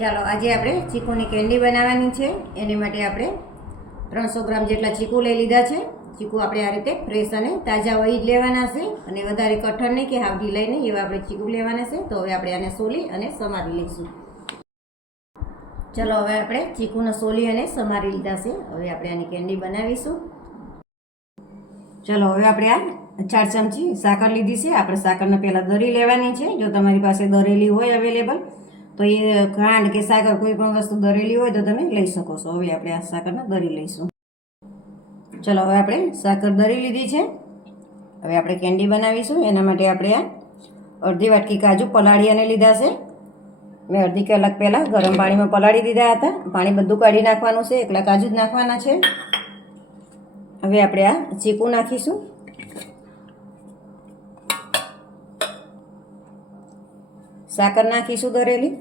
ચાલો આજે આપણે ચીકુની કેન્ડી બનાવવાની છે. એની માટે આપણે 300 ગ્રામ જેટલા ચીકુ લઈ લીધા છે. ચીકુ આપણે આ રીતે ફ્રેશ અને તાજા હોય જ લેવાના છે અને વધારે કઠણ નહીં કે હાવડી લઈને એવા આપણે ચીકુ લેવાના છે. તો હવે આપણે આને સોલી અને સમારી લઈશું. ચલો હવે આપણે ચીકુને સોલી અને સમારી લીધા છે. હવે આપણે આની કેન્ડી બનાવીશું. ચલો હવે આપણે આ 4 ચમચી સાકર લીધી છે. આપણે સાકરને પહેલાં દરી લેવાની છે. જો તમારી પાસે દરેલી હોય અવેલેબલ તો એ ખાંડ કે સાકર કોઈ પણ વસ્તુ દરેલી હોય તો તમે લઈ શકો છો. હવે આપણે આ સાકરને દરી લઈશું. ચલો હવે આપણે સાકર દરી લીધી છે. હવે આપણે કેન્ડી બનાવીશું. એના માટે આપણે આ અડધી વાટકી કાજુ પલાળી અને લીધા છે. મેં અડધી કલાક પહેલાં ગરમ પાણીમાં પલાળી દીધા હતા. પાણી બધું કાઢી નાખવાનું છે, એકલા કાજુ જ નાખવાના છે. હવે આપણે આ ચીકુ નાખીશું. સાકર નાખીશું દરેલી.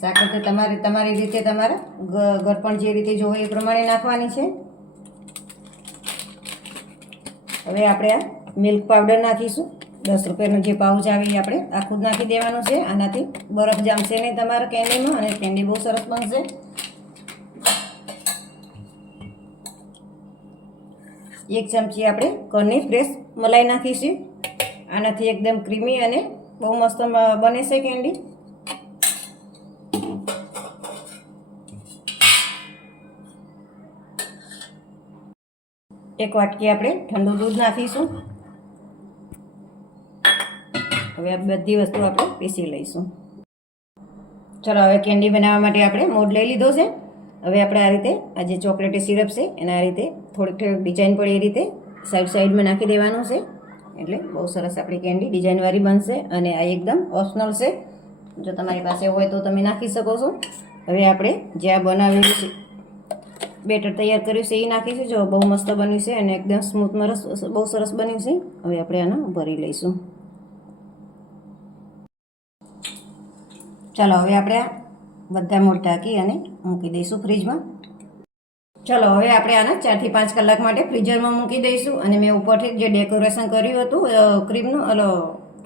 સાકર તો તમારી રીતે તમારા ગળપણ જે રીતે જોવે એ પ્રમાણે નાખવાની છે. હવે આપણે આ મિલ્ક પાવડર નાખીશું. 10 રૂપિયાનું જે પાઉચ આવે એ આપણે આખું જ નાખી દેવાનું છે. આનાથી બરફ જામશે નહીં તમારા કેન્ડીમાં અને કેન્ડી બહુ સરસ બનશે. 1 ચમચી આપણે ઘરની ફ્રેશ મલાઈ નાખીશું. આનાથી એકદમ ક્રીમી અને બહુ મસ્ત બને છે કેન્ડી. એક વાટકી આપણે ઠંડુ દૂધ નાખીશું. હવે આ બધી વસ્તુ આપણે પીસી લઈશું. ચલો હવે કેન્ડી બનાવવા માટે આપણે મોડ લઈ લીધો છે. હવે આપણે આ રીતે આ જે ચોકલેટી સિરપ છે એના આ રીતે થોડીક ડિઝાઇન પડે એ રીતે સાઈડમાં નાખી દેવાનું છે. એટલે બહુ સરસ આપણી કેન્ડી ડિઝાઇનવાળી બનશે. અને આ એકદમ ઓપ્શનલ છે. જો તમારી પાસે હોય તો તમે નાખી શકો છો. હવે આપણે જે આ બનાવેલું છે બેટર તૈયાર કર્યું છે એ નાખીશું. જો બહુ મસ્ત બન્યું છે અને એકદમ સ્મૂથ બહુ સરસ બન્યું છે. હવે આપણે આને ભરી લઈશું. ચાલો હવે આપણે આ બધા મોડ ઢાંકી અને મૂકી દઈશું ફ્રીજમાં. ચલો હવે આપણે આને 4 થી 5 કલાક માટે ફ્રીઝરમાં મૂકી દઈશું. અને મેં ઉપરથી જે ડેકોરેશન કર્યું હતું ક્રીમનું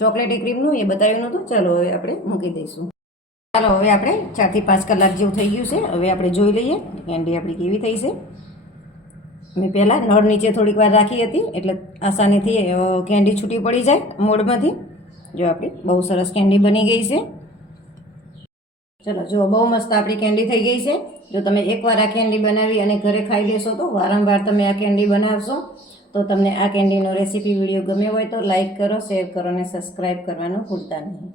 ચોકલેટી ક્રીમનું એ બતાવ્યું નહોતું. ચલો હવે આપણે મૂકી દઈશું. ચાલો હવે આપણે 4 થી 5 કલાક જેવું થઈ ગયું છે. હવે આપણે જોઈ લઈએ કેન્ડી આપણી કેવી થઈ છે. મેં પહેલાં નળ નીચે થોડીક વાર રાખી હતી એટલે આસાનીથી કેન્ડી છૂટી પડી જાય મોડમાંથી. જો આપણી બહુ સરસ કેન્ડી બની ગઈ છે. ચલો જો બહુ મસ્ત આપણી કેન્ડી થઈ ગઈ છે. જો તમે એકવાર આ કેન્ડી બનાવી અને ઘરે ખાઈ લેશો તો વારંવાર તમે આ કેન્ડી બનાવશો. તો તમને આ કેન્ડીનો રેસીપી વિડીયો ગમ્યો હોય તો લાઈક કરો, શેર કરો અને સબસ્ક્રાઈબ કરવાનું ભૂલતા નહીં.